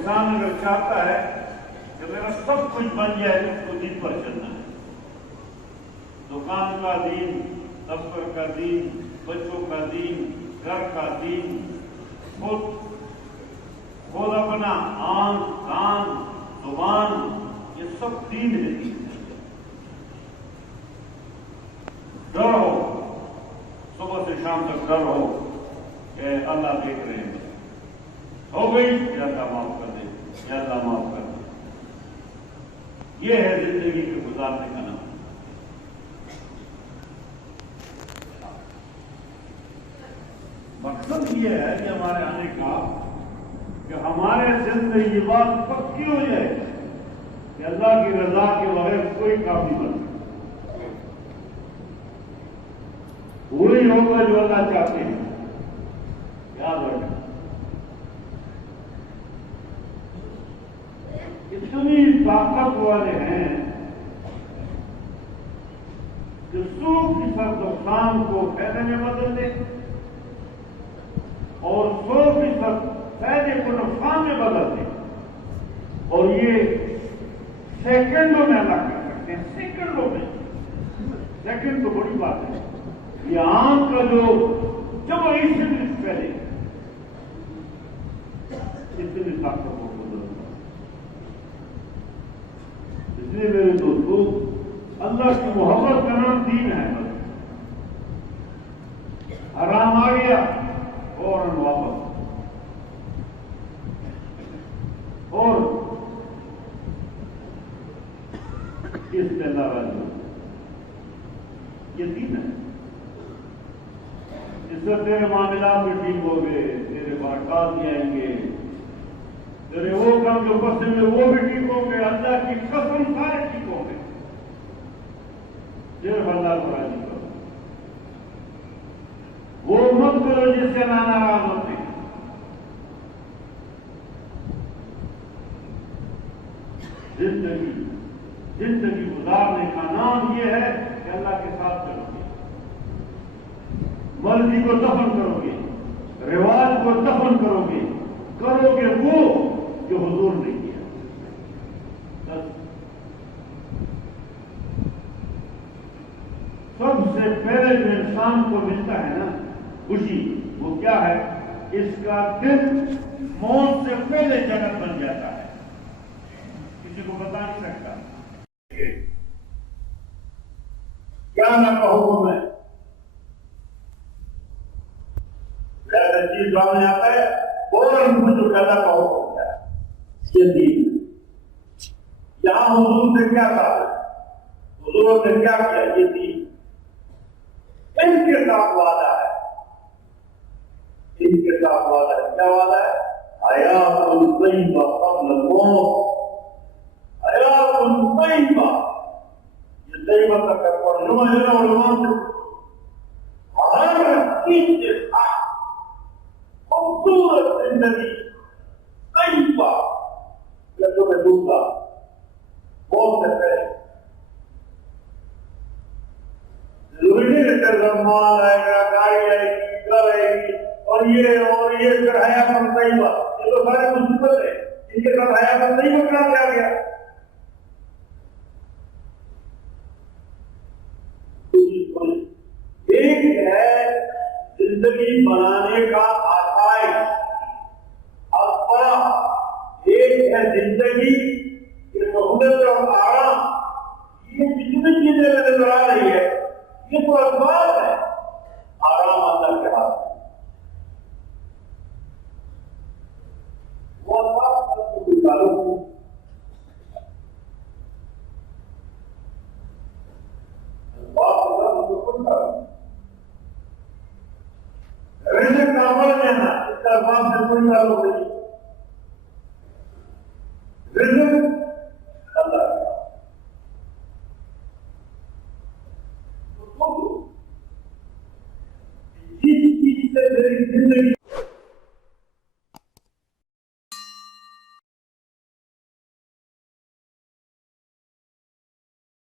इंसान अगर चाहता है कि मेरा सब कुछ बन जाए तो उसको दीन पर चलना है। दुकान का दीन, दफ्तर का दीन, बच्चों का दीन, घर का दीन, खुद अपना आंख, कान, जुबान, ये सब दीन है। डर हो, सुबह से शाम तक डर हो कि अल्लाह देख रहे हैं, हो गई या अल्लाह माफ कर दे, या अल्लाह माफ कर दे। ये है जिंदगी के गुजारने का नाम। मकसद ये है कि हमारे आने का कि हमारे दिल में ये बात पक्की हो जाए कि अल्लाह की रजा के बगैर कोई काम नहीं बन सकता। वही होगा जो अल्लाह चाहते हैं, याद रखना। इतनी ताकत वाले हैं जो 100% नुकसान को फायदे में बदल दे और 100% फायदे को नुकसान में बदल दे। और ये सेकंडों में अल्लाह कर सकते हैं, सेकंडों में। सेकंड तो बड़ी बात है। ये आम का जो जब इससे भी पहले इतनी ताकत को बदलता। इसलिए मेरे दोस्तों, अल्लाह की मोहब्बत का नाम दीन है। हराम आ गया फौरन वापस, और इससे नाराज हो, ये दीन है। इससे तेरे मामला भी ठीक हो गए, तेरे बाकात भी आएंगे, तेरे वो काम जो पसंद है वो भी ठीक हो गए। अल्लाह की कसम सारे ठीक हो गए। सिर्फ अल्लाह को राजी करो, वो मत करो जिससे ना नाराज होते। जिंदगी गुजारने का नाम यह है कि अल्लाह के साथ चलोगे, मर्जी को दफन करोगे, रिवाज को दफन करोगे, करोगे वो जो हुजूर ने किया। सबसे पहले जो इंसान को मिलता है ना खुशी, वो क्या है? इसका दिल मौत से पहले जन्नत बन जाता है। किसी को बता नहीं सकता। क्या ना हुक्म है, वैसे चीज सामने आता है फौरन जो पैदा का हुक्म है, ये दीन। यहां हुजूर से क्या कहा, हुजूर ने क्या किया, ये दीन। इनके साथ वादा है, इनके साथ वादा है। क्या वादा है? हयातुल तय्यबा क़ब्ल मौत, हयातुल तय्यबा। ये तय्यबा का तर्जुमा है ना उलमा से, हर चीज के साथ खूबसूरत जिंदगी तय्यबा। जैसे मैं दूंगा बहुत से पहले माल आएगा, गाड़ी आएगी, घर आएगी, और ये फिर हयातुल तय्यबा। ये तो सारे मुसीबत है, इनके साथ हयातुल तय्यबा क्या किया गया? एक है जिंदगी बनाने का आसाइश अल्फा, एक है जिंदगी की सहूलत और आराम। ये जितनी चीजें नजर आ रही है ये तो असबाब है, आराम अल्लाह के हाथ में। वो असबाब कोई ताल्लुक नहीं। रिज़्क़ का अमल लेना, इसका असबाब से कोई ताल्लुक नहीं। रिज़्क़ अल्लाह का। जिस चीज से मेरी जिंदगी